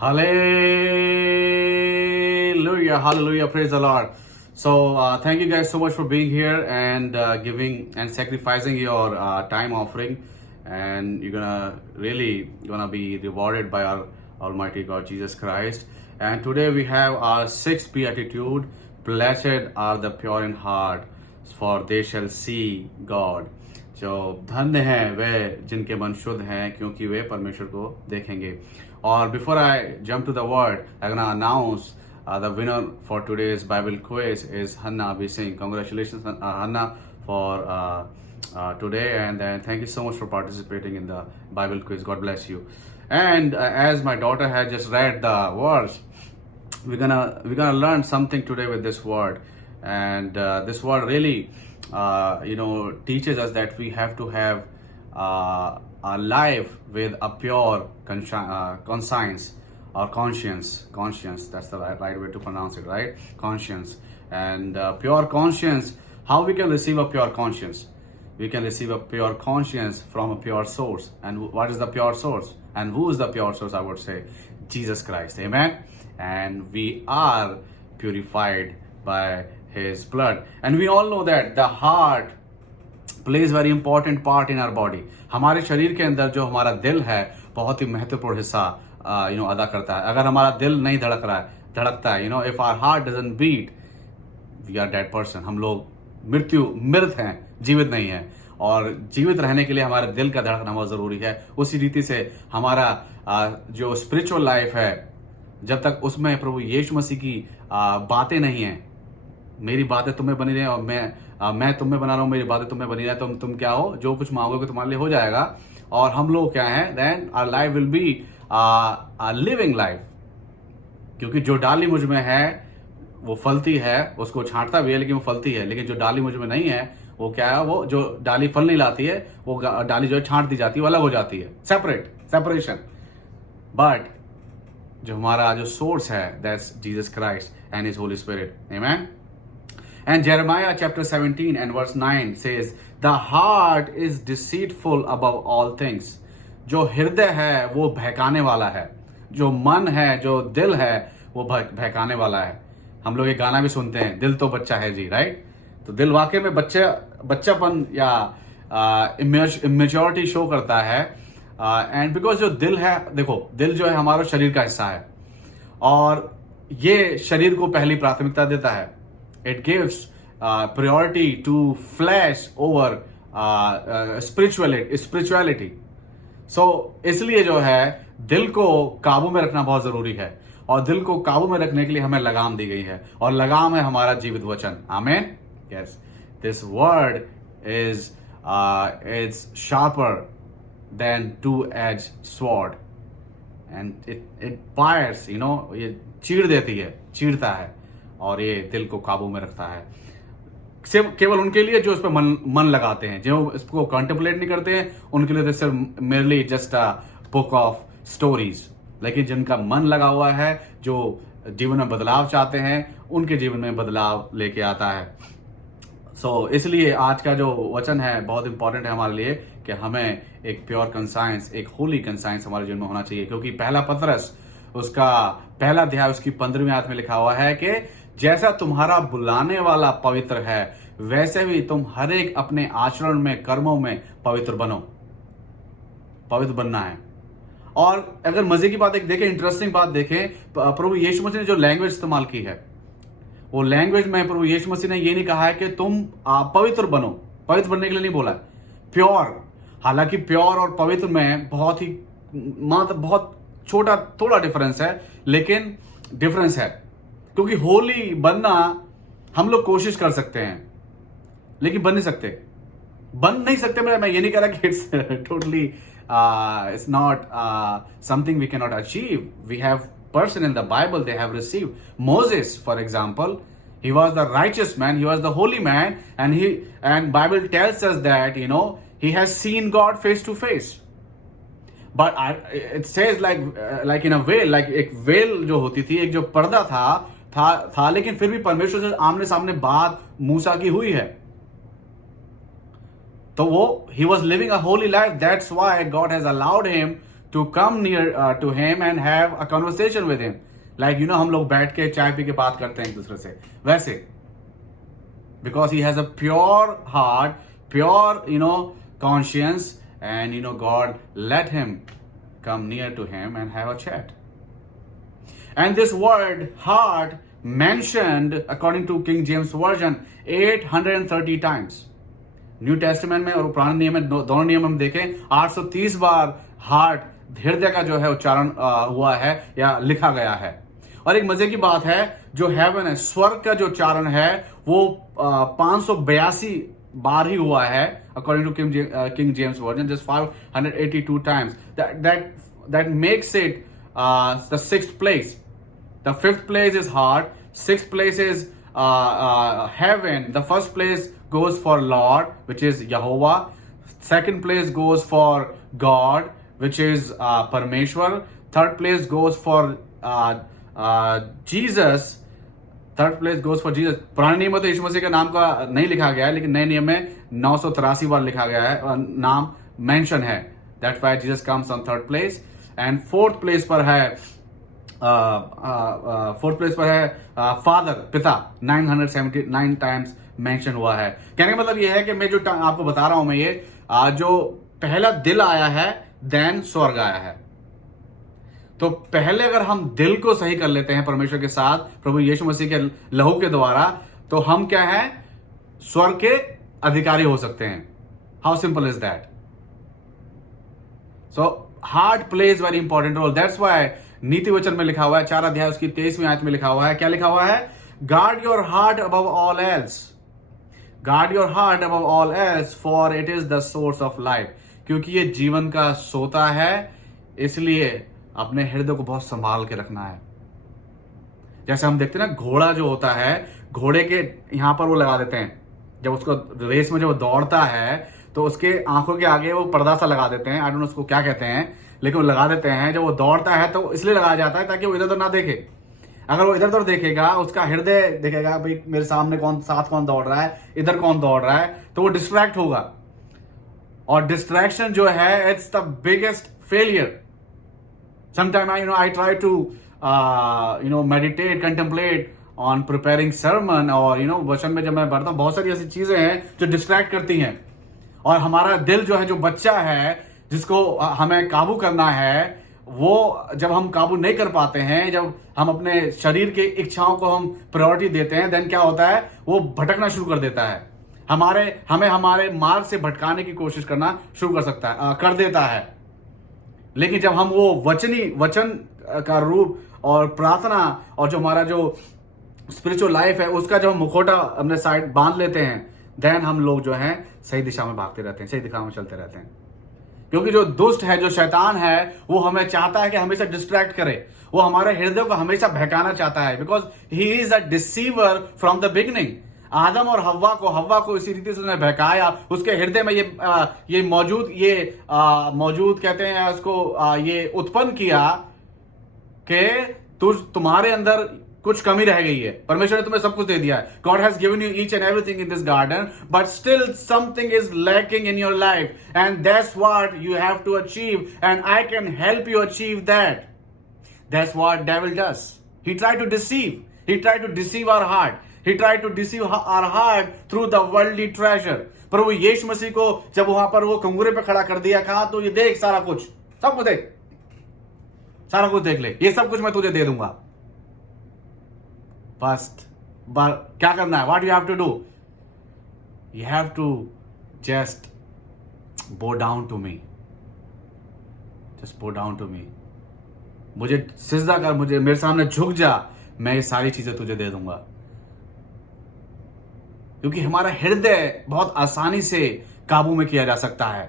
Hallelujah, hallelujah, praise the Lord. So, thank you guys so much for being here and giving and sacrificing your time offering, and you're gonna be rewarded by our Almighty God Jesus Christ. And today we have our sixth beatitude: Blessed are the pure in heart, for they shall see God. जो धन्य हैं वे जिनके मन शुद्ध हैं, क्योंकि वे परमेश्वर को देखेंगे. और before I jump to the word, I gonna announce the winner for today's Bible quiz is Hanna Abhi Singh. Congratulations, Hanna, for today, and thank you so much for participating in the Bible quiz. God bless you. And as my daughter had just read the words, we're gonna learn something today with this word, and this word really teaches us that we have to have a life with a pure conscience or conscience. That's the right way to pronounce it, right? Conscience. And pure conscience, how we can receive a pure conscience? We can receive a pure conscience from a pure source. And what is the pure source? And who is the pure source? I would say Jesus Christ. Amen. And we are purified by his blood. And we all know that the heart plays very important part in our body. हमारे शरीर के अंदर जो हमारा दिल है बहुत ही महत्वपूर्ण हिस्सा अदा करता है. अगर हमारा दिल नहीं धड़कता है, if our heart doesn't beat, we are dead person. हम लोग मृत हैं, जीवित नहीं हैं. और जीवित रहने के लिए हमारे दिल का धड़कना बहुत जरूरी है. उसी रीति से हमारा जो स्पिरिचुअल लाइफ है, जब तक उसमें प्रभु यीशु मसीह की बातें नहीं है, मेरी बातें तुम्हें बनी रहे और मैं तुम में बना रहा हूँ, मेरी बातें तुम्हें बनी रहे, तुम क्या हो, जो कुछ मांगोगे तुम्हारे लिए हो जाएगा. और हम लोग क्या हैं, then our life will be a living life. क्योंकि जो डाली मुझ में है वो फलती है, उसको छांटता भी है लेकिन वो फलती है. लेकिन जो डाली मुझ में नहीं है वो क्या है, वो जो डाली फल नहीं लाती है, वो डाली जो है छांट दी जाती है, वो अलग हो जाती है, सेपरेशन. बट जो हमारा जो सोर्स है, that's Jesus Christ and his Holi spirit. Amen. And Jeremiah chapter 17 and verse 9 says, the heart is deceitful above all things. जो हृदय है वो बहकाने वाला है. जो मन है, जो दिल है, वो बहकाने वाला है. हम लोग एक गाना भी सुनते हैं, दिल तो बच्चा है जी, राइट? तो दिल वाकई में बच्चापन या इमेच्योरिटी शो करता है. एंड बिकॉज जो दिल है, देखो, दिल जो है हमारा शरीर का हिस्सा है और ये शरीर को पहली प्राथमिकता देता है. It gives priority to flesh over spirituality. So इसलिए जो है दिल को काबू में रखना बहुत जरूरी है, और दिल को काबू में रखने के लिए हमें लगाम दी गई है, और लगाम है हमारा जीवित वचन. आमेन. Yes, this word is sharper than two-edged sword, and it pierces, ये चीरता है और ये दिल को काबू में रखता है. सिर्फ केवल उनके लिए जो इस पर मन लगाते हैं, जो इसको कॉन्टेम्पलेट नहीं करते हैं, उनके लिए तो सिर्फ merely just a book of stories. लेकिन जिनका मन लगा हुआ है, जो जीवन में बदलाव चाहते हैं, उनके जीवन में बदलाव लेके आता है. सो इसलिए आज का जो वचन है बहुत इंपॉर्टेंट है हमारे लिए, कि हमें एक प्योर कंसाइंस, एक होली कंसाइंस हमारे जीवन में होना चाहिए. क्योंकि पहला पतरस उसका पहला अध्याय उसकी 15वीं आयत में लिखा हुआ है कि जैसा तुम्हारा बुलाने वाला पवित्र है, वैसे भी तुम हर एक अपने आचरण में, कर्मों में पवित्र बनो. पवित्र बनना है. और अगर मजे की बात देखें, इंटरेस्टिंग बात देखें, प्रभु यीशु मसीह ने जो लैंग्वेज इस्तेमाल की है, वो लैंग्वेज में प्रभु यीशु मसीह ने ये नहीं कहा है कि तुम पवित्र बनो. पवित्र बनने के लिए नहीं बोला है, प्योर. हालांकि प्योर और पवित्र में बहुत छोटा थोड़ा डिफरेंस है, लेकिन डिफरेंस है. क्योंकि होली बनना हम लोग कोशिश कर सकते हैं, लेकिन बन नहीं सकते. मैं ये नहीं कह रहा कि it's totally it's not something we can not achieve. We have person in the Bible, they have received. Moses for example, he was the righteous man, he was the holy man, and Bible tells us that he has seen God face to face. But it says like in a veil, like एक well जो होती थी, एक जो पर्दा था, लेकिन फिर भी परमेश्वर से आमने सामने बात मूसा की हुई है. तो वो he was living a holy life. That's why God has allowed him to come near to him and have a conversation with him. Like, हम लोग बैठ के चाय पी के बात करते हैं एक दूसरे से, वैसे. Because he has a pure heart, pure, conscience, and, God let him come near to him and have a chat. And this word heart mentioned according to King James Version 830 times. New testament में और पुराने नियम में, दोनों नियम हम देखें, 830 बार heart, हृदय का जो है उच्चारण हुआ है या लिखा गया है. और एक मजे की बात है, जो हेवन है, स्वर्ग का जो उच्चारण है वो 582 बार ही हुआ है according to King James version, just 582 times. That makes it the sixth place. The fifth place is heart, sixth place is heaven. The first place goes for Lord, which is Yehovah. Second place goes for God, which is Parmeshwar. Third place goes for Jesus. Third place goes for Jesus. पुराने नियम में तो यीशु मसीह के नाम का नहीं लिखा गया है, लेकिन नए नियम में 983 बार लिखा गया है, नाम मेंशन है. That's why Jesus comes on third place. And fourth place पर है फादर, पिता, 979 टाइम्स मेंशन हुआ है. कहने का मतलब यह है कि मैं जो आपको बता रहा हूं, मैं ये जो पहला दिल आया है, देन स्वर्ग आया है. तो पहले अगर हम दिल को सही कर लेते हैं परमेश्वर के साथ, प्रभु यीशु मसीह के लहू के द्वारा, तो हम क्या हैं, स्वर्ग के अधिकारी हो सकते हैं. How simple is that. So heart plays very important role. That's why नीति वचन में लिखा हुआ है, 4 अध्याय उसकी 23वीं आयत में लिखा हुआ है, क्या लिखा हुआ है, guard your heart above all else. Guard your heart above all else, for it is the source of life. क्योंकि ये जीवन का सोता है, इसलिए अपने हृदय को बहुत संभाल के रखना है. जैसे हम देखते हैं ना, घोड़ा जो होता है, घोड़े के यहां पर वो लगा देते हैं, जब उसको रेस में जब दौड़ता है तो उसके आंखों के आगे वो पर्दा सा लगा देते हैं. आई डोंट नो उसको क्या कहते हैं, लेकिन वो लगा देते हैं. जब वो दौड़ता है तो इसलिए लगाया जाता है ताकि वो इधर उधर ना देखे. अगर वो इधर उधर देखेगा, उसका हृदय देखेगा, भाई मेरे सामने साथ कौन दौड़ रहा है, इधर कौन दौड़ रहा है, तो वो डिस्ट्रैक्ट होगा. और डिस्ट्रैक्शन जो है, it's the biggest failure. Sometime I try to meditate, contemplate on preparing sermon, और वचन में जब मैं पढ़ता हूं, बहुत सारी ऐसी चीजें हैं जो डिस्ट्रैक्ट करती हैं. और हमारा दिल जो है, जो बच्चा है जिसको हमें काबू करना है, वो जब हम काबू नहीं कर पाते हैं, जब हम अपने शरीर के इच्छाओं को हम प्रायोरिटी देते हैं, देन क्या होता है, वो भटकना शुरू कर देता है. हमें हमारे मार्ग से भटकाने की कोशिश करना शुरू कर देता है. लेकिन जब हम वो वचन का रूप और प्रार्थना और जो हमारा जो स्पिरिचुअल लाइफ है, उसका जब हम मुखौटा अपने साइड बांध लेते हैं, देन हम लोग जो हैं सही दिशा में भागते रहते हैं, सही दिशा में चलते रहते हैं. क्योंकि जो दुष्ट है, जो शैतान है, वो हमें चाहता है कि हमेशा डिस्ट्रैक्ट करे. वो हमारे हृदय को हमेशा बहकाना चाहता है, because he is a deceiver from the beginning. आदम और हव्वा को इसी रीति से उसने बहकाया. उसके हृदय में ये मौजूद कहते हैं उसको, ये उत्पन्न किया कि तुम्हारे अंदर कुछ कमी रह गई है. परमेश्वर ने तुम्हें सब कुछ दे दिया है. God has given you each and everything in this garden, but still something is lacking in your life, and that's what you have to achieve, and I can help you achieve that. That's what devil does. He try to deceive. He tried to deceive our heart. He tried to deceive our heart through the worldly treasure. पर वो यीशु मसीह को जब वहां पर वो कंगूरे पे खड़ा कर दिया, कहा तो ये देख सारा कुछ, सब कुछ देख, सारा कुछ देख ले, ये सब कुछ मैं तुझे दे दूंगा. फर्स्ट क्या करना है? What you have to do? You have to just bow down to me. Just bow down to me. मुझे सिजदा कर, मुझे मेरे सामने झुक जा, मैं ये सारी चीजें तुझे दे दूंगा. क्योंकि हमारा हृदय बहुत आसानी से काबू में किया जा सकता है.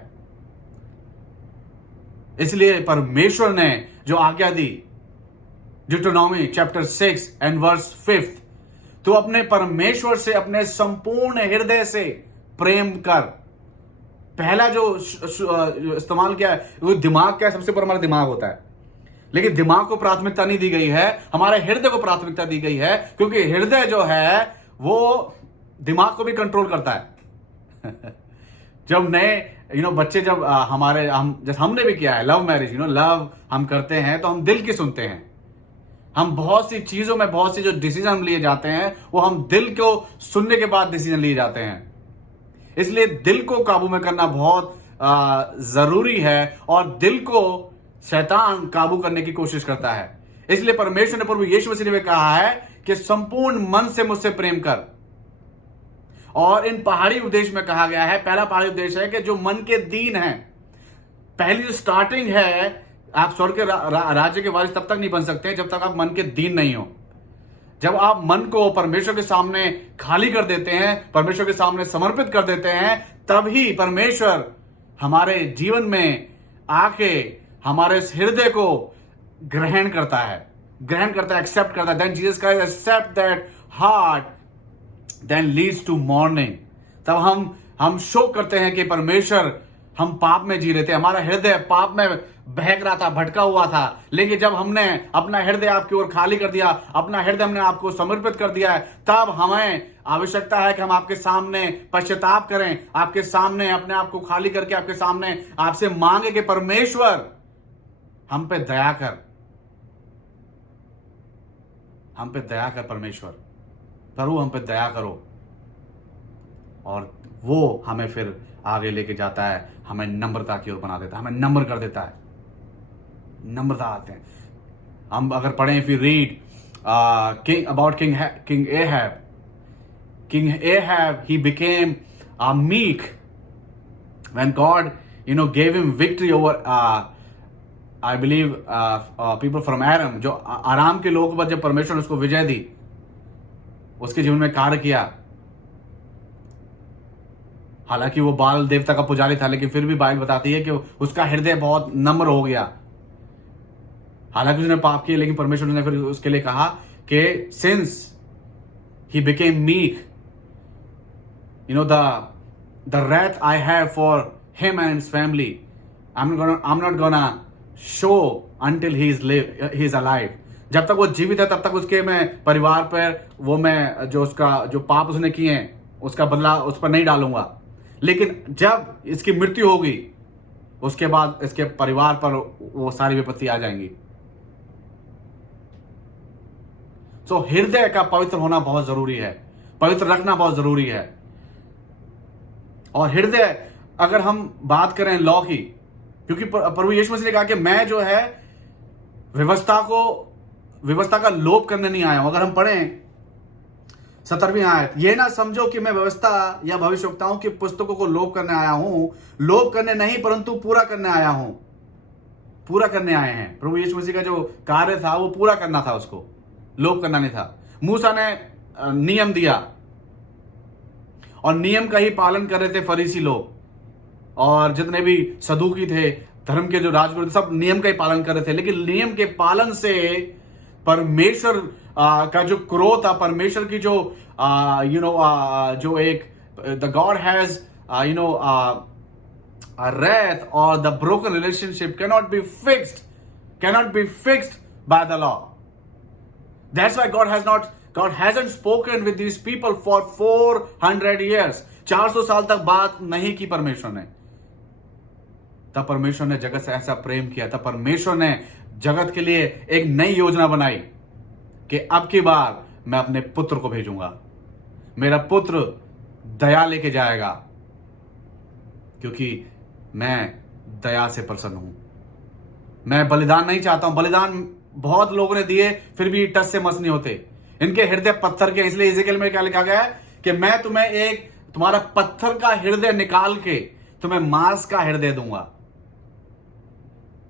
इसलिए परमेश्वर ने जो आज्ञा दी, डिट्रोनॉमी चैप्टर 6 एंड वर्स 5, तो अपने परमेश्वर से अपने संपूर्ण हृदय से प्रेम कर. पहला जो इस्तेमाल किया है वो दिमाग का है. सबसे ऊपर हमारा दिमाग होता है, लेकिन दिमाग को प्राथमिकता नहीं दी गई है, हमारे हृदय को प्राथमिकता दी गई है. क्योंकि हृदय जो है वो दिमाग को भी कंट्रोल करता है. जब नए बच्चे जब हम जैसे हमने भी किया है लव मैरिज, लव हम करते हैं तो हम दिल की सुनते हैं। हम बहुत सी चीजों में, बहुत सी जो डिसीजन लिए जाते हैं वो हम दिल को सुनने के बाद डिसीजन लिए जाते हैं। इसलिए दिल को काबू में करना बहुत जरूरी है, और दिल को शैतान काबू करने की कोशिश करता है। इसलिए परमेश्वर ने, प्रभु यीशु मसीह ने कहा है कि संपूर्ण मन से मुझसे प्रेम कर। और इन पहाड़ी उपदेश में कहा गया है, पहला पहाड़ी उपदेश है कि जो मन के दीन है, पहली जो स्टार्टिंग है, आप स्वर्ग के राज्य के वारिस तब तक नहीं बन सकते जब तक आप मन के दीन नहीं हो। जब आप मन को परमेश्वर के सामने खाली कर देते हैं, परमेश्वर के सामने समर्पित कर देते हैं, तभी परमेश्वर हमारे जीवन में आके हमारे इस हृदय को ग्रहण करता है, एक्सेप्ट करता है। Then Jesus Christ accept that heart, then leads to mourning. तब हम शोक करते हैं कि परमेश्वर, हम पाप में जी रहे थे, हमारा हृदय पाप में बहक रहा था, भटका हुआ था, लेकिन जब हमने अपना हृदय आपकी ओर खाली कर दिया, अपना हृदय हमने आपको समर्पित कर दिया है, तब हमें आवश्यकता है कि हम आपके सामने पश्चाताप करें, आपके सामने अपने आप को खाली करके आपके सामने आपसे मांगे कि परमेश्वर हम पे दया कर, परमेश्वर प्रभु हम पे दया करो। और वो हमें फिर आगे लेके जाता है, हमें नम्रता की ओर बना देता है, हमें नम्र कर देता है, नम्रता आते हैं। हम अगर पढ़ें, if you read king Ahab, he became meek when God gave him victory over I believe people from Aram, जो आराम के लोगों पर जब परमेश्वर ने उसको विजय दी, उसके जीवन में कार्य किया। हालांकि वो बाल देवता का पुजारी था, लेकिन फिर भी बाइबल बताती है कि उसका हृदय बहुत नम्र हो गया। हालांकि उसने पाप किया, लेकिन परमेश्वर ने फिर उसके लिए कहा कि since he became meek, the wrath I have for him and his family, I'm not gonna show until he is alive. जब तक वो जीवित है तब तक उसके मैं परिवार पर जो पाप उसने किए हैं उसका बदला उस पर नहीं डालूंगा, लेकिन जब इसकी मृत्यु होगी उसके बाद इसके परिवार पर वो सारी विपत्ति आ जाएंगी। सो हृदय का पवित्र होना बहुत जरूरी है, पवित्र रखना बहुत जरूरी है। और हृदय, अगर हम बात करें लॉ की, क्योंकि प्रभु यीशु मसीह ने कहा कि मैं जो है व्यवस्था का लोप करने नहीं आया हूं। अगर हम पढ़ें 17वीं आयत, ये ना समझो कि मैं व्यवस्था या भविष्यवक्ताओं की पुस्तकों को लोप करने आया हूं, लोप करने नहीं परंतु पूरा करने आया हूं। पूरा करने आए हैं। प्रभु यीशु मसीह का जो कार्य था वो पूरा करना था, उसको लोप करना नहीं था। मूसा ने नियम दिया और नियम का ही पालन कर रहे थे फरीसी लोग, और जितने भी सदूकी थे, धर्म के जो राजगुरु थे, सब नियम का ही पालन कर रहे थे। लेकिन नियम के पालन से परमेश्वर का जो क्रोध था, परमेश्वर की जो जो एक the God has wrath or the broken relationship cannot be fixed by the law. That's why God hasn't spoken with these people for 400 years. 400 साल तक बात नहीं की परमेश्वर ने। तब परमेश्वर ने जगत से ऐसा प्रेम किया, तब परमेश्वर ने जगत के लिए एक नई योजना बनाई कि अब की बार मैं अपने पुत्र को भेजूंगा, मेरा पुत्र दया लेके जाएगा, क्योंकि मैं दया से प्रसन्न हूं। मैं बलिदान नहीं चाहता हूं। बलिदान बहुत लोगों ने दिए, फिर भी टस से मस नहीं होते। इनके हृदय पत्थर के। इसलिए इज़ेकियल में क्या लिखा गया है कि मैं तुम्हें तुम्हारा पत्थर का हृदय निकाल के तुम्हें मांस का हृदय दूंगा।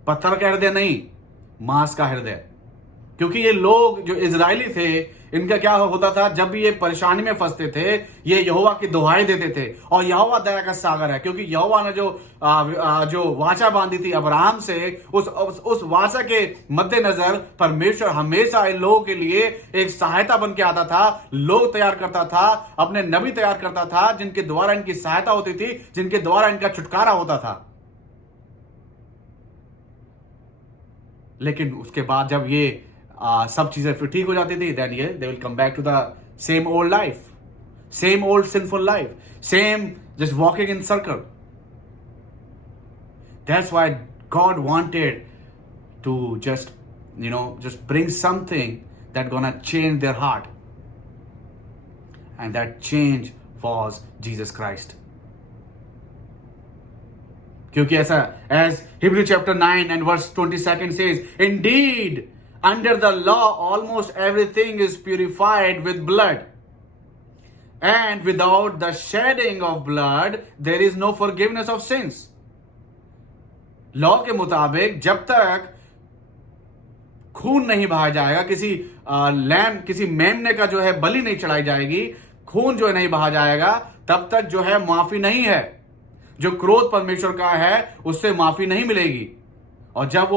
पत्थर का हृदय नहीं, मांस का हृदय। क्योंकि ये लोग जो इजरायली थे, इनका क्या होता था, जब भी ये परेशानी में फंसते थे, ये यहोवा की दुहाई देते थे। और यहोवा दया का सागर है, क्योंकि यहोवा ने जो वाचा बांधी थी अब्राहम से, उस वाचा के मद्देनजर परमेश्वर हमेशा इन लोगों के लिए एक सहायता बन के आता था। लोग तैयार करता था, अपने नबी तैयार करता था, जिनके द्वारा इनकी सहायता होती थी, जिनके द्वारा इनका छुटकारा होता था। लेकिन उसके बाद जब ये सब चीजें फिर ठीक हो जाती थी, then they will come back to the same old life, same old sinful life, same just walking in circle. That's why God wanted to just bring something that gonna change their heart. And that change was Jesus Christ. क्योंकि ऐसा, as Hebrew chapter 9 and verse 22 says, indeed, under the law, almost everything is purified with blood. And without the shedding of blood, there is no forgiveness of sins. Law के मुताबिक जब तक खून नहीं बहाया जाएगा, किसी मेमने का जो है बलि नहीं चढ़ाई जाएगी, खून जो है नहीं बहा जाएगा, तब तक जो है माफी नहीं है. जो क्रोध परमेश्वर का है उससे माफी नहीं मिलेगी. और जब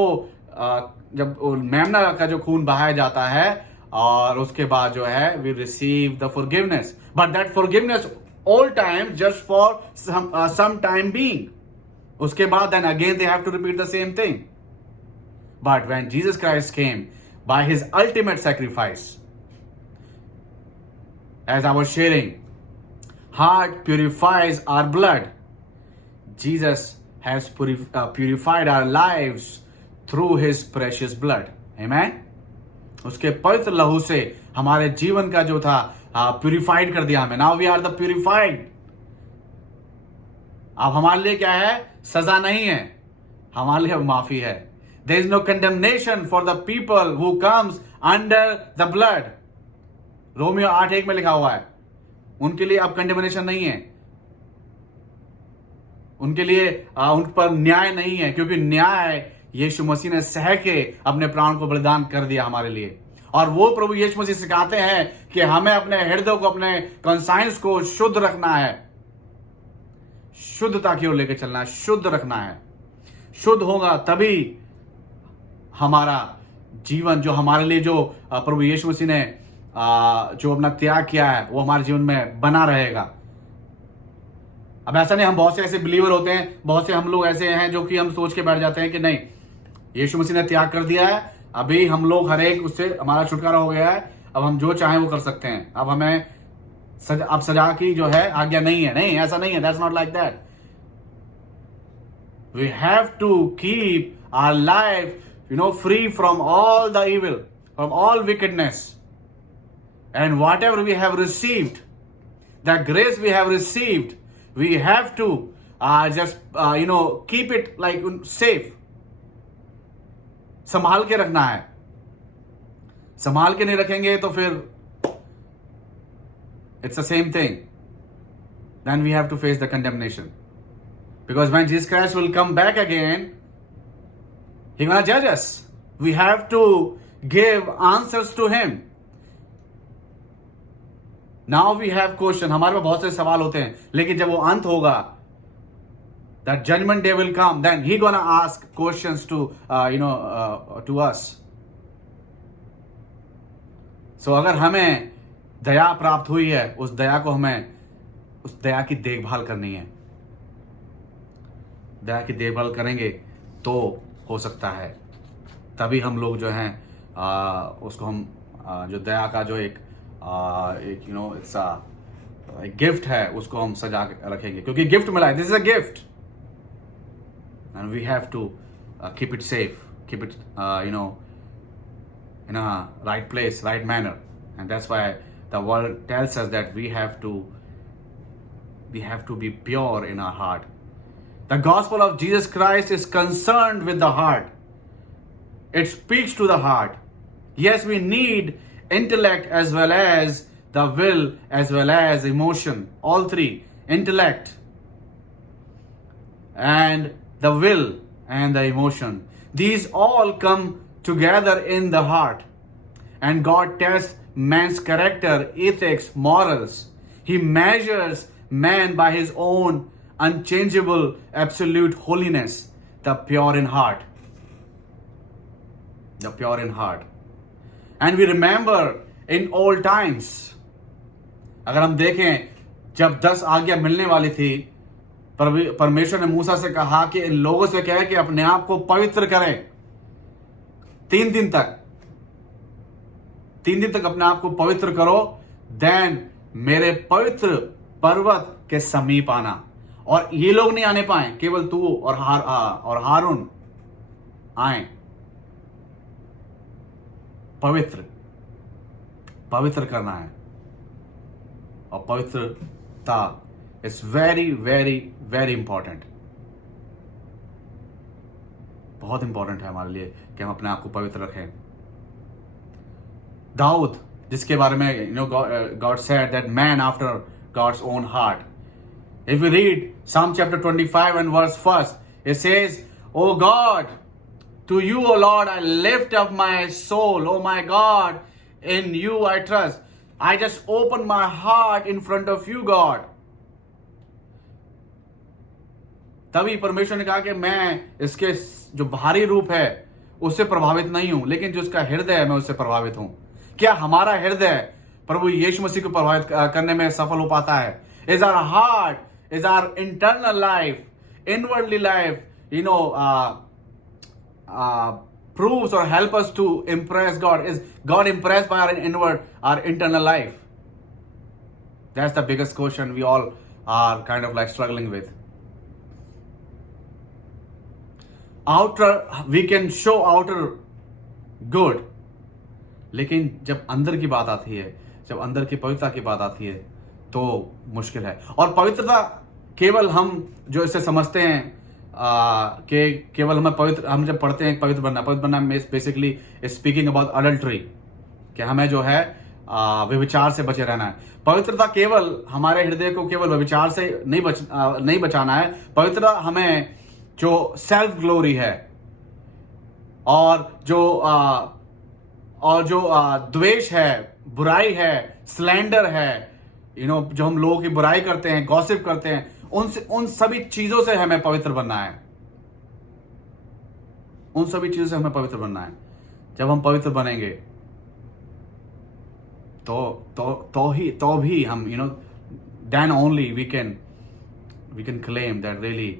मेमना का जो खून बहाया जाता है और उसके बाद जो है we receive the forgiveness, but that forgiveness all time just for some time being. उसके बाद then again they have to repeat the same thing. But when Jesus Christ came by his ultimate sacrifice, as I was sharing, heart purifies our blood. Jesus has purified our lives through his precious blood. Amen. उसके पवित्र लहू से हमारे जीवन का जो था purified कर दिया हमें. Now we are the purified. अब हमारे लिए क्या है? सजा नहीं है, हमारे लिए माफी है. There is no condemnation for the people who comes under the blood. Romeo 8:1 में लिखा हुआ है, उनके लिए अब कंडेमनेशन नहीं है, उनके लिए उन पर न्याय नहीं है, क्योंकि न्याय यीशु मसीह ने सह के अपने प्राण को बलिदान कर दिया हमारे लिए. और वो प्रभु यीशु मसीह सिखाते हैं कि हमें अपने हृदय को, अपने कॉन्साइंस को शुद्ध रखना है, शुद्धता की ओर लेकर चलना है, शुद्ध रखना है. शुद्ध होगा तभी हमारा जीवन, जो हमारे लिए जो प्रभु यीशु मसीह ने जो अपना त्याग किया है, वो हमारे जीवन में बना रहेगा. अब ऐसा नहीं, हम बहुत से ऐसे बिलीवर होते हैं, बहुत से हम लोग ऐसे हैं जो कि हम सोच के बैठ जाते हैं कि नहीं, यीशु मसीह ने त्याग कर दिया है, अभी हम लोग हर एक उससे हमारा छुटकारा हो गया है, अब हम जो चाहें वो कर सकते हैं, अब हमें अब सजा की जो है आज्ञा नहीं है. नहीं, ऐसा नहीं है. That's not like that. We have to keep our life free from all the evil, from all wickedness. And whatever we have received, the grace we have received, we have to just keep it like safe. संभाल के रखना है. संभाल के नहीं रखेंगे तो फिर it's the same thing. Then we have to face the condemnation. Because when Jesus Christ will come back again, He's gonna judge us. We have to give answers to him. Now we have question. हमारे पास बहुत से सवाल होते हैं, लेकिन जब वो अंत होगा, that judgment day will come, then he gonna ask questions to to us. So अगर हमें दया प्राप्त हुई है, उस दया को हमें उस दया की देखभाल करनी है. दया की देखभाल करेंगे तो हो सकता है तभी हम लोग जो हैं उसको हम जो दया का जो एक गिफ्ट है उसको हम सजा रखेंगे, क्योंकि गिफ्ट मिला है. This is a gift and we have to keep it safe, keep it in a right place, right manner. And that's why the world tells us that we have to be pure in our heart. The gospel of Jesus Christ is concerned with the heart. It speaks to the heart. Yes, we need intellect as well as the will as well as emotion. All three. Intellect and the will and the emotion. These all come together in the heart. And God tests man's character, ethics, morals. He measures man by his own unchangeable, absolute holiness, the pure in heart. The pure in heart. And we remember in old times, अगर हम देखें जब 10 आज्ञा मिलने वाली थी, परमेश्वर ने मूसा से कहा कि इन लोगों से कहे कि अपने आप को पवित्र करें 3 दिन तक. 3 दिन तक अपने आप को पवित्र करो, देन मेरे पवित्र पर्वत के समीप आना. और ये लोग नहीं आने पाए, केवल तू और हारून आए। पवित्र करना है, और पवित्रता is very very very important. बहुत इंपॉर्टेंट है हमारे लिए कि हम अपने आप को पवित्र रखें। दाऊद, जिसके बारे में God said that man after God's own heart. If we read Psalm chapter 25 and verse 1, it says, "O God, to you, O Lord, I lift up my soul. O my God, in you I trust. I just open my heart in front of you, God." तभी परमेश्वर ने कहा कि मैं इसके जो बाहरी रूप है उससे प्रभावित नहीं हूं, लेकिन जो उसका हृदय है मैं उससे प्रभावित हूं। क्या हमारा हृदय प्रभु यीशु मसीह को प्रभावित करने में सफल हो पाता है? Is our heart, is our internal life, inwardly life, proves or help us to impress God? Is God impressed by our internal life? That's the biggest question we all are kind of like struggling with. Outer, we can show outer good, लेकिन जब अंदर की बात आती है, जब अंदर की पवित्रता की बात आती है तो मुश्किल है। और पवित्रता केवल हम जो इसे समझते हैं कि केवल हम जब पढ़ते हैं पवित्र बनना basically basically speaking about adultery, कि हमें जो है व्यभिचार से बचे रहना है। पवित्रता केवल हमारे हृदय को केवल व्यभिचार से नहीं बचाना है। पवित्रता हमें जो सेल्फ ग्लोरी है और जो द्वेष है, बुराई है, स्लैंडर है, जो हम लोगों की बुराई करते हैं, गॉसिप करते हैं, उन सभी चीजों से हमें पवित्र बनना है। उन सभी चीजों से हमें पवित्र बनना है। जब हम पवित्र बनेंगे तो भी हम then only we can claim that really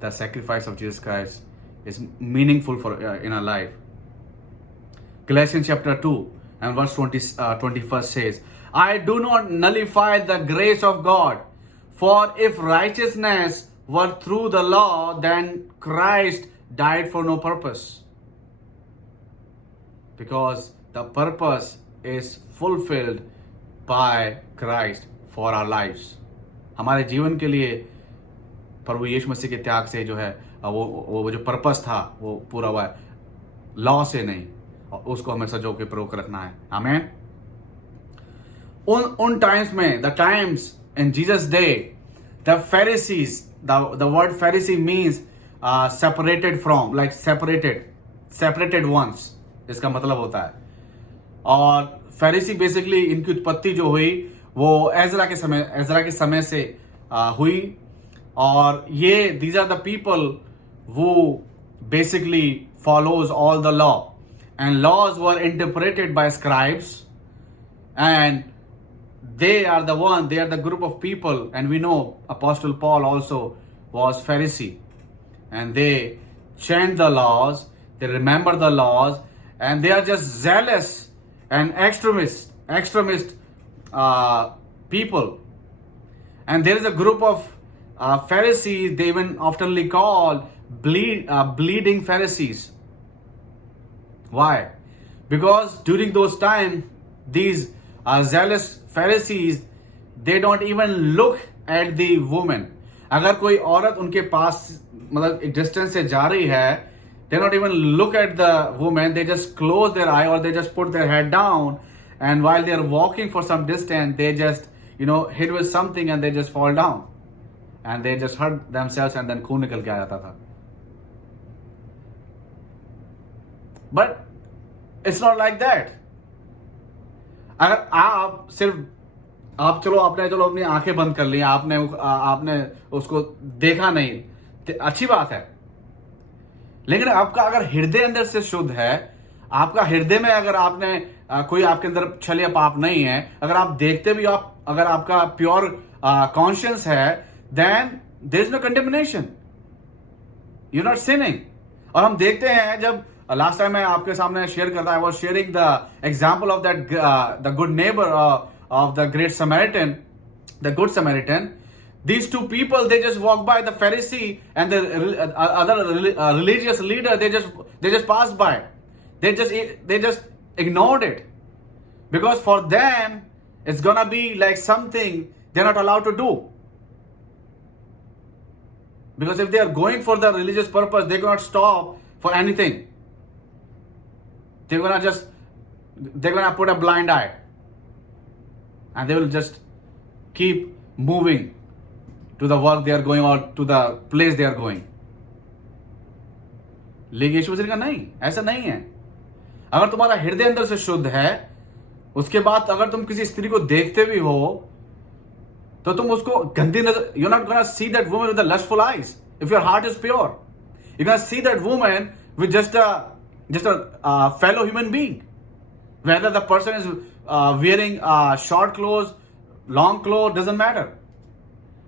the sacrifice of Jesus Christ is meaningful for in our life. Galatians chapter 2 and verse 21 says, "I do not nullify the grace of God, for if righteousness were through the law, then Christ died for no purpose. Because the purpose is fulfilled by Christ for our lives." हमारे जीवन के लिए प्रभु यीशु मसीह के त्याग से जो है वो जो पर्पस था वो पूरा हुआ है, लॉ से नहीं, और उसको हमें सजो के प्रयोग रखना है। आमीन। उन टाइम्स में, the times in Jesus day, the Pharisees, the word Pharisee means separated from, like separated ones, इसका मतलब होता है। और फेरिसी बेसिकली इनकी उत्पत्ति जो हुई वो एजरा के समय से हुई, और ये दीज आर द पीपल वो basically follows all the law, and laws were interpreted by scribes, and they are the group of people, and we know Apostle Paul also was Pharisee, and they chant the laws, they remember the laws, and they are just zealous and extremist people. And there is a group of Pharisees, they even oftenly called bleeding Pharisees. Why? Because during those times, these zealous Pharisees, they don't even look at the woman. अगर कोई औरत उनके पास मतलब एक distance से जा रही है, they don't even look at the woman, they just close their eye or they just put their head down, and while they are walking for some distance, they just hit with something and they just fall down, and they just hurt themselves, and then खून निकल के आ जाता था। But it's not like that. अगर आपने अपनी आंखें बंद कर ली, आपने उसको देखा नहीं, तो अच्छी बात है। लेकिन आपका अगर हृदय अंदर से शुद्ध है, आपका हृदय में अगर आपने कोई आपके अंदर छल या पाप नहीं है, अगर आप देखते भी अगर आपका प्योर कॉन्शियंस है, then there is no condemnation. You're not sinning. और हम देखते हैं, जब लास्ट टाइम मैं आपके सामने शेयर करता, I was sharing the example of that the good neighbour of the great Samaritan, the good Samaritan, These two people, they just walk by, the Pharisee and the other religious leader. They just passed by. They just ignored it, because for them it's gonna be like something they're not allowed to do. Because if they are going for the religious purpose, they cannot stop for anything. They're gonna put a blind eye, and they will just keep moving to the work they are going or to the place they are going. लेकिन यीशु मसीह का नहीं, ऐसा नहीं है. अगर तुम्हारा हृदय अंदर से शुद्ध है, उसके बाद अगर तुम किसी स्त्री को देखते भी हो, तो तुम उसको गंदी नजर, you're not gonna see that woman with the lustful eyes. If your heart is pure, you're gonna see that woman with just a fellow human being. Whether the person is wearing short clothes, long clothes, doesn't matter.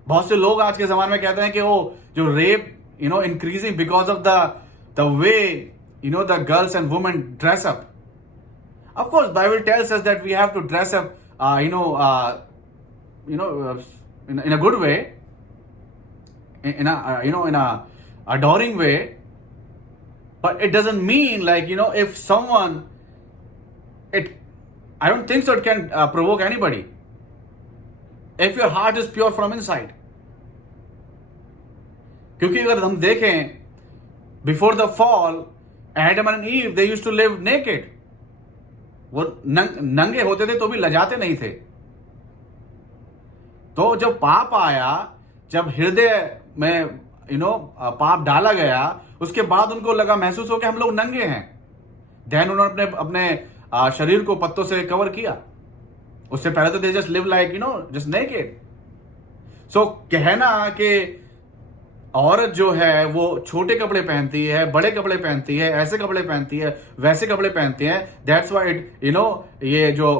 बहुत से लोग आज के जमाने में कहते हैं कि वो जो rape increasing because of the way the girls and women dress up. Of course, Bible tells us that we have to dress up in a good way, in a adoring way. But it doesn't mean like if someone, I don't think so it can provoke anybody if your heart is pure from inside. क्योंकि अगर हम देखें, before the fall, Adam and Eve, they used to live naked. वो नंगे होते थे तो भी लजाते नहीं थे. तो जब पाप आया, जब हृदय में पाप डाला गया, उसके बाद उनको लगा, महसूस हो कि हम लोग नंगे हैं. देन उन्होंने अपने शरीर को पत्तों से कवर किया. उससे पहले तो they just live like just naked. So कहना कि औरत जो है वो छोटे कपड़े पहनती है, बड़े कपड़े पहनती है, ऐसे कपड़े पहनती है, वैसे कपड़े पहनती है, दैट्स व्हाई ये जो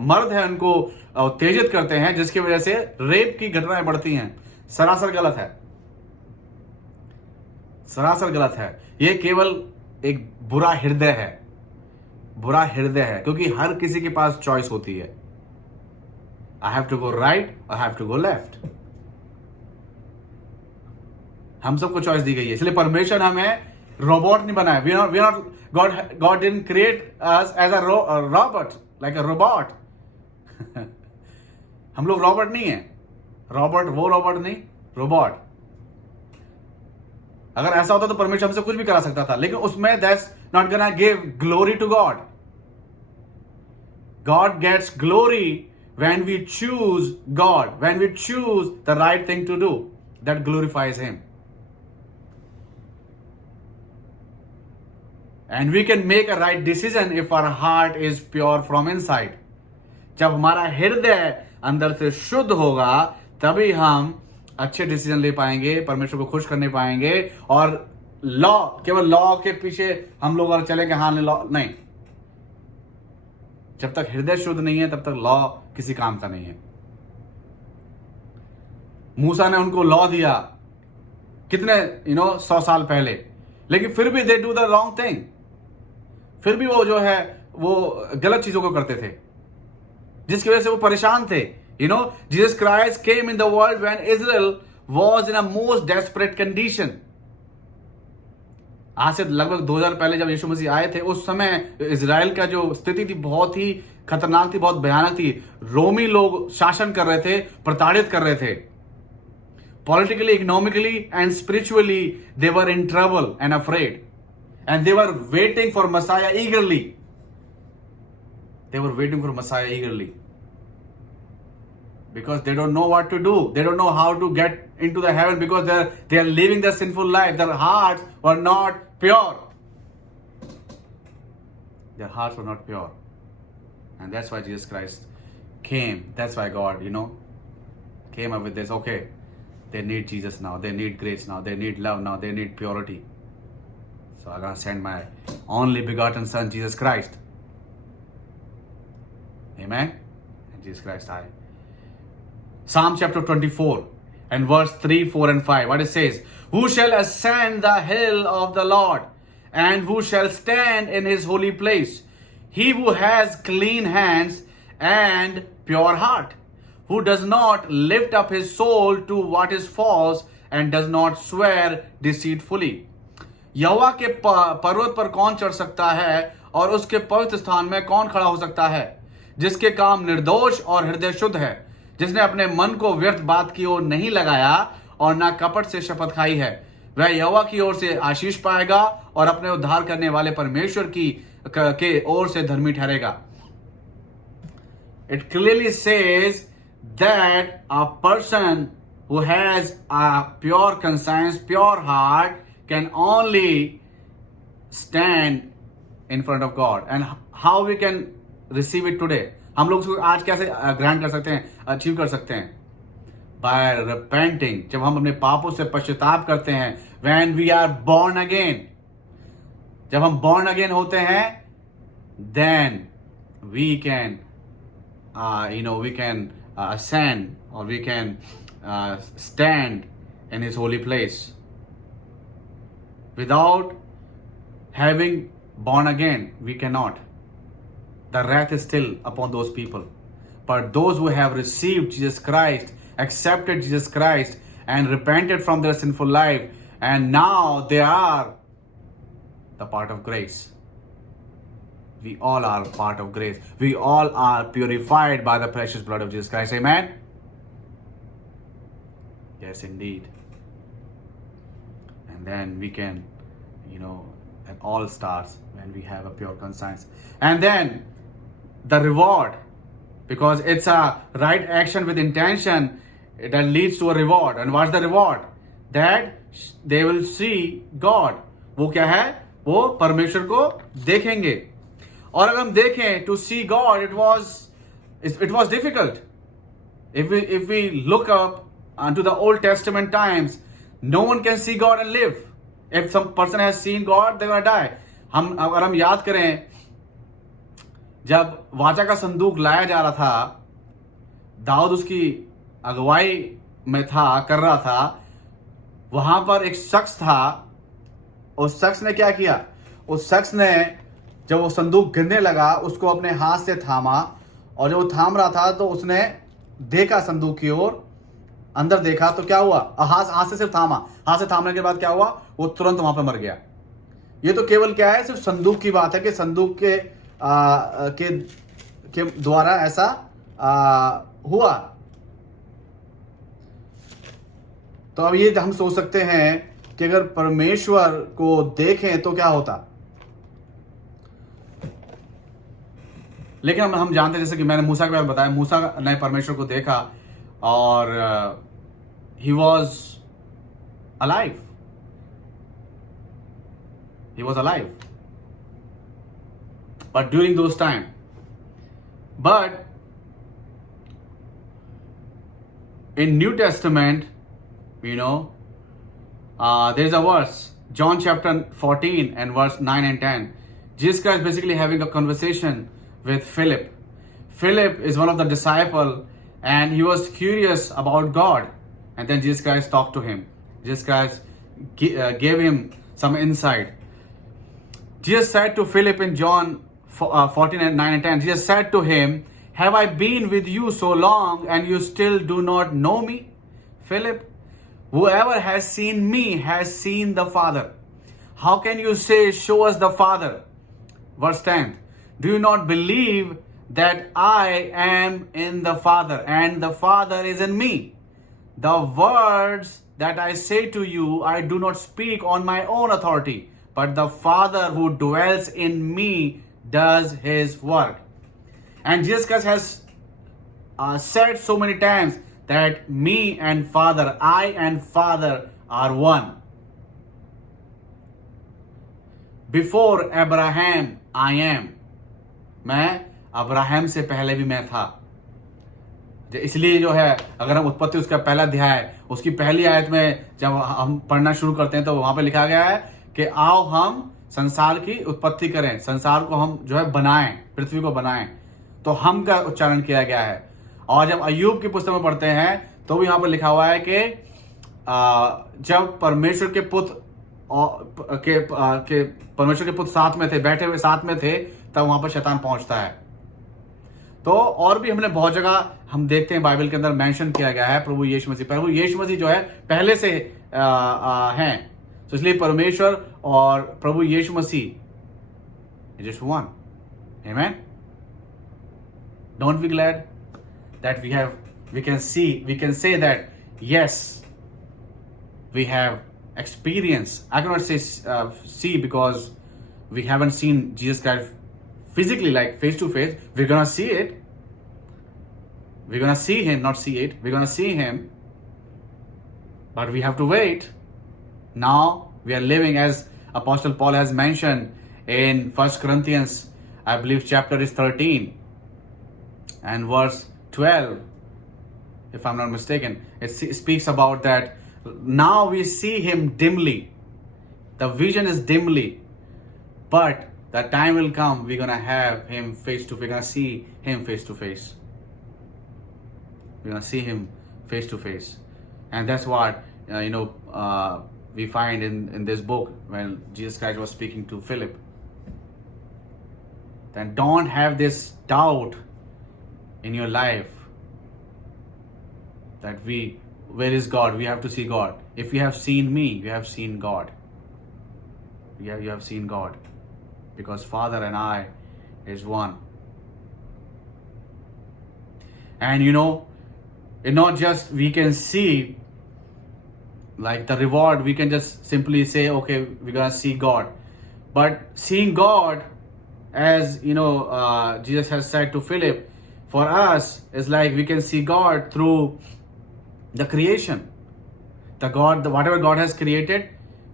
मर्द है उनको उत्तेजित करते हैं, जिसकी वजह से रेप की घटनाएं बढ़ती हैं. सरासर गलत है, सरासर गलत है. ये केवल एक बुरा हृदय है, बुरा हृदय है, क्योंकि हर किसी के पास चॉइस होती है. I have to go right, I have to go left. हम सबको चॉइस दी गई है. इसलिए परमेश्वर हमें रोबोट नहीं बनाया. We not God didn't create us as a robot, like a robot. हम लोग रोबोट नहीं है. रोबोट वो रोबोट नहीं, रोबोट. अगर ऐसा होता तो परमेश्वर हमसे कुछ भी करा सकता था, लेकिन उसमें that's not gonna give glory to God. God gets glory when we choose God, when we choose the right thing to do, that glorifies Him. And we can make a right decision if our heart is pure from inside. जब हमारा हृदय अंदर से शुद्ध होगा, तभी हम अच्छे डिसीजन ले पाएंगे, परमेश्वर को खुश करने पाएंगे. और लॉ, केवल लॉ के पीछे हम लोग अगर चलेंगे, हाँ लॉ नहीं, जब तक हृदय शुद्ध नहीं है तब तक लॉ किसी काम का नहीं है. मूसा ने उनको लॉ दिया कितने 100 साल पहले, लेकिन फिर भी they do the wrong thing. फिर भी वो जो है वो गलत चीजों को करते थे, जिसकी वजह से वो परेशान थे. Jesus Christ came in the world when Israel was in a most desperate condition. आज से लगभग 2000 पहले जब यीशु मसीह आए थे, उस समय इजराइल का जो स्थिति थी बहुत ही खतरनाक थी, बहुत भयानक थी. रोमी लोग शासन कर रहे थे, प्रताड़ित कर रहे थे. Politically, economically and spiritually, they were in trouble and afraid. And they were waiting for Messiah eagerly. They were waiting for Messiah eagerly. Because they don't know what to do. They don't know how to get into the heaven, because they are living their sinful life. Their hearts were not pure. Their hearts were not pure. And that's why Jesus Christ came. That's why God, came up with this. Okay, they need Jesus now. They need grace now. They need love now. They need purity. So I'm going to send my only begotten Son, Jesus Christ. Amen? And Jesus Christ, I. Psalm chapter 24 and verse 3, 4 and 5. What it says? Who shall ascend the hill of the Lord? And who shall stand in His holy place? He who has clean hands and pure heart, who does not lift up his soul to what is false and does not swear deceitfully. यहोवा के पर्वत पर कौन चढ़ सकता है और उसके पवित्र स्थान में कौन खड़ा हो सकता है? जिसके काम निर्दोष और हृदय शुद्ध है, जिसने अपने मन को व्यर्थ बात की ओर नहीं लगाया और ना कपट से शपथ खाई है, वह यहोवा की ओर से आशीष पाएगा और अपने उद्धार करने वाले परमेश्वर के ओर से धर्मी ठहरेगा. It clearly says that a person who has a pure conscience, pure heart, can only stand in front of God. And how we can receive it today? हम लोग उसको आज कैसे ग्रहण कर सकते हैं, अचीव कर सकते हैं? By repenting. जब हम अपने पापों से पश्चाताप करते हैं, when we are born again. जब हम born again होते हैं, then we can we can ascend, or we can stand in his holy place. Without having born again, we cannot. The wrath is still upon those people. But those who have received Jesus Christ, accepted Jesus Christ, and repented from their sinful life, and now they are the part of grace. We all are part of grace. We all are purified by the precious blood of Jesus Christ. Amen? Yes, indeed. And then we can, it all starts when we have a pure conscience. And then the reward, because it's a right action with intention that leads to a reward. And what's the reward? That they will see God. वो क्या है? वो परमेश्वर को देखेंगे. और अगर हम देखें, to see God, it was difficult. If we look up unto the Old Testament times, no one can see God and live. If some person has seen God, they're gonna die. अगर हम याद करें, जब वाचा का संदूक लाया जा रहा था, दाऊद उसकी अगुवाई में कर रहा था, वहां पर एक शख्स था. उस शख्स ने क्या किया? उस शख्स ने जब वो संदूक गिरने लगा, उसको अपने हाथ से थामा, और जब वो थाम रहा था तो उसने देखा संदूक की ओर, अंदर देखा तो क्या हुआ? हाथ से सिर्फ थामा. हाथ से थामने के बाद क्या हुआ? वो तुरंत वहां पर मर गया. ये तो केवल क्या है? सिर्फ संदूक की बात है कि संदूक के द्वारा ऐसा हुआ. तो अब ये हम सोच सकते हैं कि अगर परमेश्वर को देखें तो क्या होता. लेकिन हम जानते हैं, जैसे कि मैंने मूसा के बारे में बताया, मूसा ने परमेश्वर को देखा और he was alive. He was alive. But during those time. But in New Testament, there's a verse, John chapter 14 and verse 9 and 10. Jesus Christ basically having a conversation with Philip. Philip is one of the disciples, and he was curious about God. And then Jesus Christ talked to him. Jesus Christ gave him some insight. Jesus said to Philip in John 14 and 9 and 10, Jesus said to him, "Have I been with you so long and you still do not know me? Philip, whoever has seen me has seen the Father. How can you say, 'Show us the Father'?" Verse 10, "Do you not believe that I am in the Father and the Father is in me? The words that I say to you, I do not speak on my own authority, but the Father who dwells in me does his work." And Jesus Christ has said so many times that me and Father, I and Father are one. Before Abraham, I am. मैं Abraham से पहले भी मैं था. इसलिए जो है, अगर हम उत्पत्ति उसका पहला अध्याय, उसकी पहली आयत में जब हम पढ़ना शुरू करते हैं तो वहां पे लिखा गया है कि आओ हम संसार की उत्पत्ति करें, संसार को हम जो है बनाएं, पृथ्वी को बनाएं. तो हम का उच्चारण किया गया है. और जब अय्यूब की पुस्तक में पढ़ते हैं तो भी यहाँ पर लिखा हुआ है कि जब परमेश्वर के पुत्र साथ में थे, बैठे हुए साथ में थे, तब वहां पर शैतान पहुंचता है. तो और भी हमने बहुत जगह हम देखते हैं बाइबल के अंदर मेंशन किया गया है प्रभु यीशु मसीह जो है पहले से हैं। तो इसलिए परमेश्वर और प्रभु यीशु मसीह जस्ट वन। आमेन। Don't be glad that we can say that yes, we have experience. I cannot say see because we haven't seen Jesus Christ physically, like face to face. We're gonna see it. We're gonna see him, not see it. We're gonna see him, but we have to wait. Now we are living as Apostle Paul has mentioned in 1 Corinthians, I believe chapter is 13 and verse 12, if I'm not mistaken. It speaks about that now we see him dimly. The vision is dimly, but the time will come we're gonna have him face to face. We're gonna see him face to face. We're gonna see him face to face, and that's what we find in this book when Jesus Christ was speaking to Philip. Then don't have this doubt in your life that where is God? We have to see God. If you have seen me, you have seen God. You have seen God, because Father and I is one. And it not just we can see like the reward, we can just simply say, okay, we're gonna see God. But seeing God, as Jesus has said to Philip, for us is like we can see God through the creation. Whatever God has created,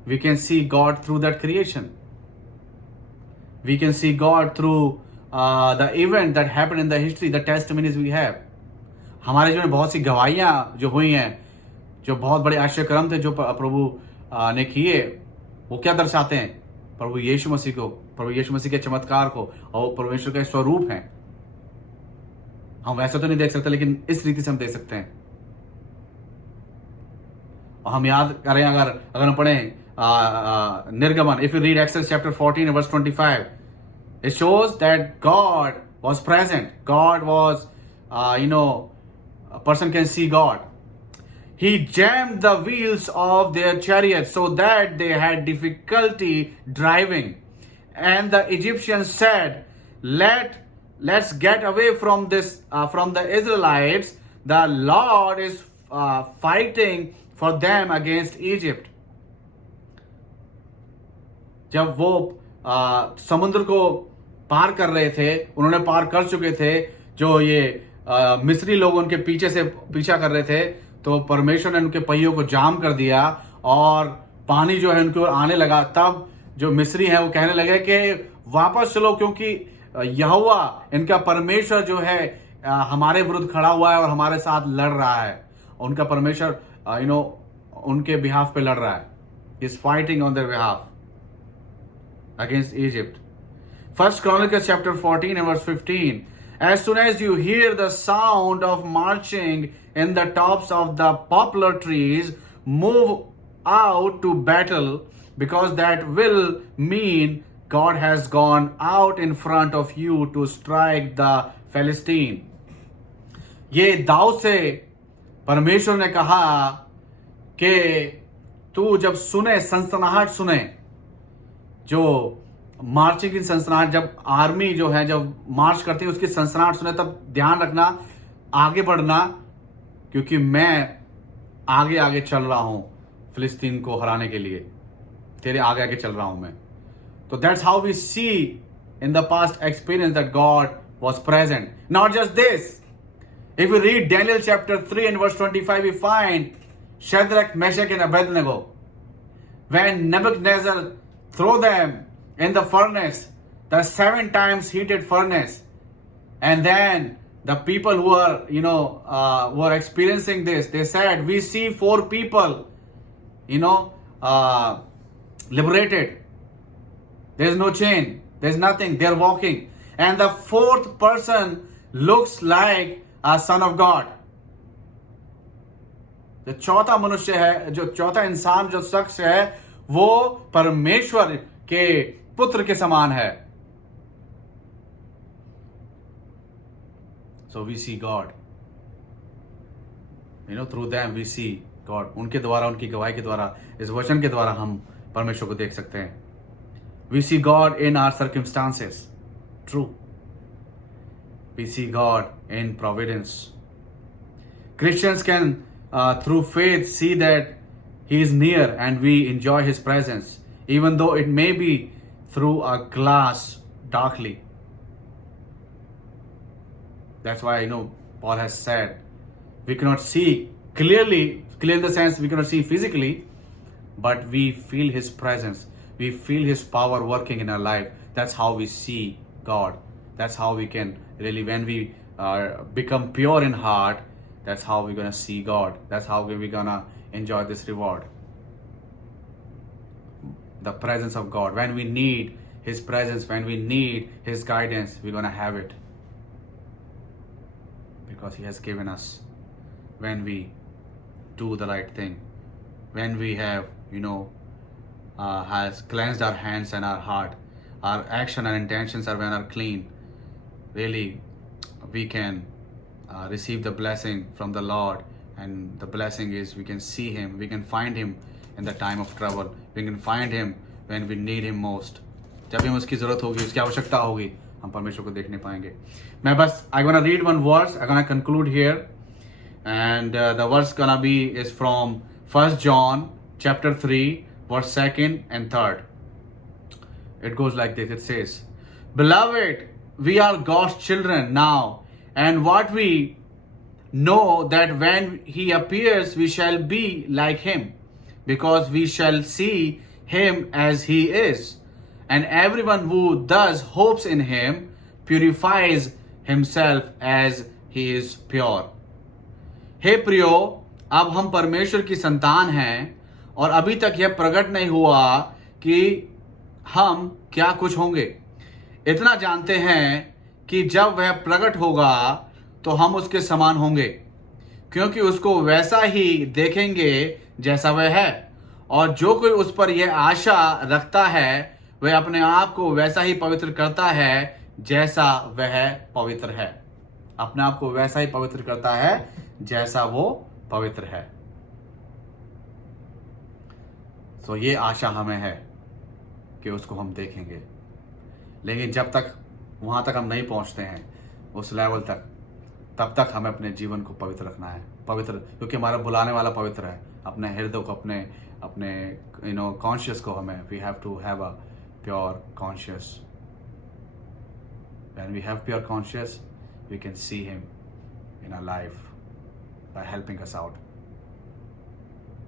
we can see God through that creation. We can see God through the event that happened in the history, the testimonies we have. हमारे जो बहुत सी गवाहियाँ जो हुई हैं, जो बहुत बड़े आश्चर्य कर्म थे जो प्रभु ने किए, वो क्या दर्शाते हैं? प्रभु यीशु मसीह के चमत्कार को, और परमेश्वर का स्वरूप है। हम वैसे तो नहीं देख सकते, लेकिन इस रीति से हम देख सकते हैं। और हम याद करें, अगर हम पढ़ें निर्गमन, if you read exodus chapter 14 verse 25, it shows that God was present. God was a person can see God. He jammed the wheels of their chariots so that they had difficulty driving. And the Egyptians said, let's get away from this, from the Israelites. The Lord is fighting for them against Egypt. जब वो समुद्र को पार कर रहे थे, उन्होंने पार कर चुके थे, जो ये मिस्री लोग उनके पीछा कर रहे थे, तो परमेश्वर ने उनके पहियों को जाम कर दिया और पानी जो है उनकी ओर आने लगा। तब जो मिस्री हैं वो कहने लगे कि वापस चलो, क्योंकि यहोवा इनका परमेश्वर जो है हमारे विरुद्ध खड़ा हुआ है और हमारे साथ लड़ रहा है। उनका परमेश्वर उनके बिहाफ पे लड़ रहा है। He's fighting on their behalf against Egypt. 1 Chronicles chapter 14 and verse 15. As soon as you hear the sound of marching in the tops of the poplar trees, move out to battle, because that will mean God has gone out in front of you to strike the Philistine. ये दाऊद से परमेश्वर ने कहा कि तू जब सनसनाहट सुने, जो मार्चिंग की सनसनाहट, जब आर्मी जो है जब मार्च करती है उसकी सनसनाहट सुने, तब ध्यान रखना, आगे बढ़ना, क्योंकि मैं आगे आगे चल रहा हूं फिलिस्तीन को हराने के लिए। तेरे आगे आगे चल रहा हूं मैं। तो that's how we see in the past experience that God was present. Not just this, if you read Daniel chapter 3 and verse 25, we find Shadrach, Meshach and Abednego. When Nebuchadnezzar threw them in the furnace, the 7 times heated furnace, and then the people who were experiencing this, they said, we see 4 people liberated. There's no chain, there's nothing, they're walking, and the 4th person looks like a son of God. जो चौथा मनुष्य है, जो चौथा इंसान, जो शख्स है, वो परमेश्वर के पुत्र के समान है। So we see God. Through them we see God. उनके द्वारा, उनकी गवाही के द्वारा, इस वचन के द्वारा हम परमेश्वर को देख सकते हैं. We see God in our circumstances. True. We see God in providence. Christians can, through faith, see that He is near and we enjoy His presence, even though it may be through a glass darkly. That's why Paul has said we cannot see clearly, clear in the sense we cannot see physically, but we feel His presence. We feel His power working in our life. That's how we see God. That's how we can really, when we become pure in heart, that's how we're going to see God. That's how we're going to enjoy this reward. The presence of God. When we need His presence, when we need His guidance, we're going to have it. Because He has given us. When we do the right thing. When we have, has cleansed our hands and our heart. Our action and intentions are clean. Really, we can receive the blessing from the Lord, and the blessing is we can see Him, we can find Him in the time of trouble, we can find Him when we need Him most. जब भी हमें उसकी ज़रूरत होगी, उसकी आवश्यकता होगी, हम परमेश्वर को देखने पाएंगे. मैं बस I'm gonna read one verse, I'm gonna conclude here, and the verse gonna be is from 1 John chapter 3 verse 2nd and 3rd. It goes like this. It says, "Beloved, we are God's children now, and what we know that when He appears, we shall be like Him, because we shall see Him as He is. And everyone who thus hopes in Him purifies himself as He is pure." हे प्रियो, अब हम परमेश्वर की संतान हैं, और अभी तक यह प्रकट नहीं हुआ कि हम क्या कुछ होंगे. इतना जानते हैं कि जब वह प्रकट होगा तो हम उसके समान होंगे, क्योंकि उसको वैसा ही देखेंगे जैसा वह है. और जो कोई उस पर यह आशा रखता है वह अपने आप को वैसा ही पवित्र करता है जैसा वह पवित्र है. अपने आप को वैसा ही पवित्र करता है जैसा वो पवित्र है. तो ये आशा हमें है कि उसको हम देखेंगे. लेकिन जब तक वहां तक हम नहीं पहुंचते हैं, उस लेवल तक, तब तक हमें अपने जीवन को पवित्र रखना है. पवित्र, क्योंकि हमारा बुलाने वाला पवित्र है. अपने हृदय को, अपने कॉन्शियस को हमें, we have to have a pure conscious. When we have pure conscience, we can see Him in our life by helping us out.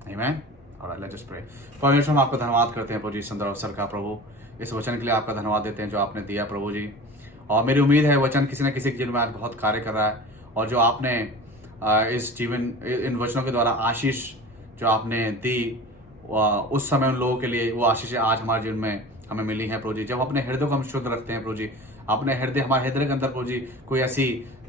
Amen. All right, let's just pray. परमेश्वर, हम आपका धन्यवाद करते हैं प्रभु जी, सुंदर अवसर का प्रभु. इस वचन के लिए आपका धन्यवाद देते हैं जो आपने दिया प्रभु जी. और मेरी उम्मीद है वचन किसी न किसी के जीवन में आज बहुत कार्य कर रहा है, और जो आपने इन वचनों के द्वारा आशीष जो आपने दी, उस समय उन लोगों के लिए वो आशीष आज हमारे जीवन में हमें मिली है प्रभु जी. जब अपने हृदय को हम शुद्ध रखते हैं प्रभु जी, अपने हमारे हृदय के अंदर प्रभु जी कोई ऐसी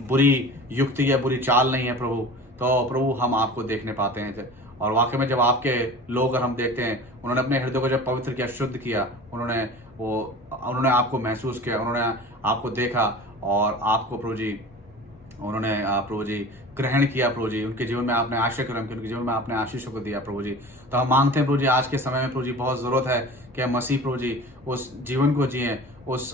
बुरी युक्ति या बुरी चाल नहीं है प्रभु, तो प्रभु हम आपको देखने पाते हैं. और वाकई में जब आपके लोग हम देखते हैं, उन्होंने अपने हृदय को जब पवित्र किया, शुद्ध किया, उन्होंने आपको महसूस किया, उन्होंने आपको देखा, और आपको प्रभु जी उन्होंने प्रभु जी ग्रहण किया प्रभु जी. उनके जीवन में आपने आश्रय किया, उनके जीवन में आपने आशीषों को दिया प्रभु जी. तो हम मांगते हैं प्रभु जी, आज के समय में प्रभु जी बहुत जरूरत है कि हम मसीह प्रभु जी उस जीवन को जिए, उस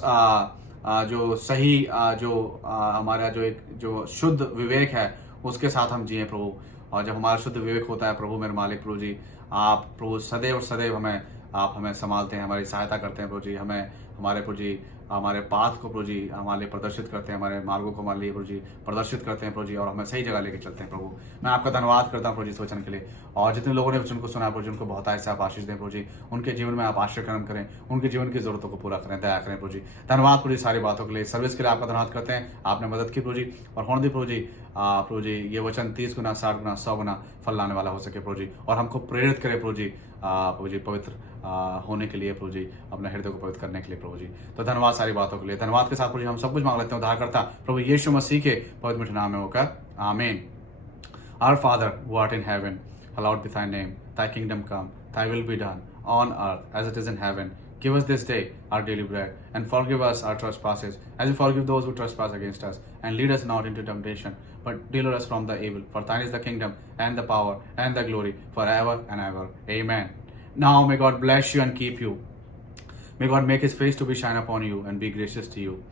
जो सही हमारा जो शुद्ध विवेक है उसके साथ हम जिए प्रभु. और जब हमारा शुद्ध विवेक होता है प्रभु, मेरे मालिक प्रभु जी, आप प्रभु सदैव सदैव आप हमें संभालते हैं, हमारी सहायता करते हैं प्रभु जी. हमारे प्रभु जी हमारे पाथ को प्रभु जी हमारे लिए प्रदर्शित करते हैं, हमारे मार्गों को हमारे लिए प्रभु जी प्रदर्शित करते हैं प्रभु जी, और हमें सही जगह लेके चलते हैं प्रभु. मैं आपका धन्यवाद करता हूँ प्रभु जी इस वचन के लिए. और जितने लोगों ने वचन को सुना प्रभु जी, उनको बहुत ऐसे आप आशीष दें प्रभु जी. उनके जीवन में आप आश्रय कर्म करें, उनके जीवन की जरूरतों को पूरा करें, दया करें प्रभु जी. धन्यवाद प्रभु जी सारी बातों के लिए, सर्विस के लिए आपका धन्यवाद करते हैं. आपने मदद की प्रभु जी, और होने दी प्रभु जी ये वचन 30 गुना 60 गुना 100 गुना फल लाने वाला हो सके प्रभु जी. और हमको प्रेरित करे प्रभु जी पवित्र होने के लिए प्रभु जी, अपने हृदय को पवित्र करने के लिए प्रभु जी. तो धन्यवाद सारी बातों के लिए. धन्यवाद के साथ प्रभु जी हम सब कुछ मांग लेते हैं उद्धारकर्ता प्रभु यीशु मसीह के पवित्र मीठे नाम में होकर, आमीन. Our Father who art in heaven, hallowed be thy name. Thy kingdom come, thy will be done on earth as it is in heaven. Give us this day our daily bread, and forgive us our trespasses, as we forgive those who trespass against us. And lead us not into temptation, but deliver us from the evil. For thine is the kingdom, and the power, and the glory, forever and ever. Amen. Now may God bless you and keep you. May God make his face to be shine upon you and be gracious to you.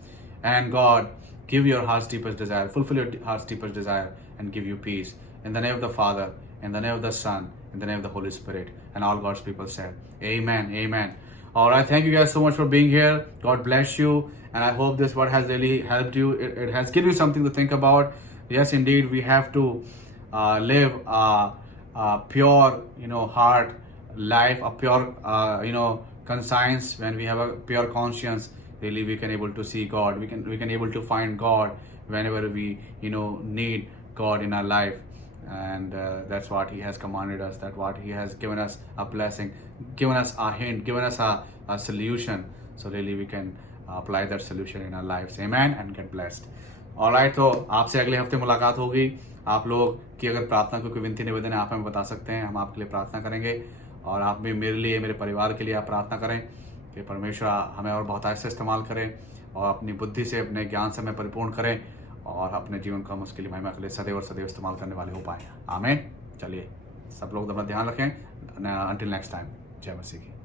And God, give your heart's deepest desire, fulfill your heart's deepest desire, and give you peace. In the name of the Father, in the name of the Son, in the name of the Holy Spirit. And all God's people said, Amen, amen. All right, thank you guys so much for being here. God bless you. And I hope this word has really helped you. It has given you something to think about. Yes, indeed, we have to live a pure, heart life, a pure, conscience. When we have a pure conscience, really we can able to see God. We can able to find God whenever we, need God in our life. And that's what he has commanded us, that what he has given us a blessing, given us a hint, given us a solution. So really we can apply that solution in our lives. Amen, and get blessed. Alright, तो आपसे अगले हफ्ते मुलाकात होगी. आप लोग की अगर प्रार्थना को कोई विनती निवेदन है, आप हमें बता सकते हैं. हम आपके लिए प्रार्थना करेंगे. और आप भी मेरे लिए, मेरे परिवार के लिए आप प्रार्थना करें कि परमेश्वर हमें और बहुत ऐसे इस्तेमाल करें और अपनी बुद्धि से, अपने ज्ञान से हमें परिपूर्ण करें और अपने जीवन को हम उसके लिए महिमा के लिए सदैव और सदैव इस्तेमाल करने वाले हो पाए. आमीन. चलिए सब लोग अपना ध्यान रखें. Until next time. जय मसीह की.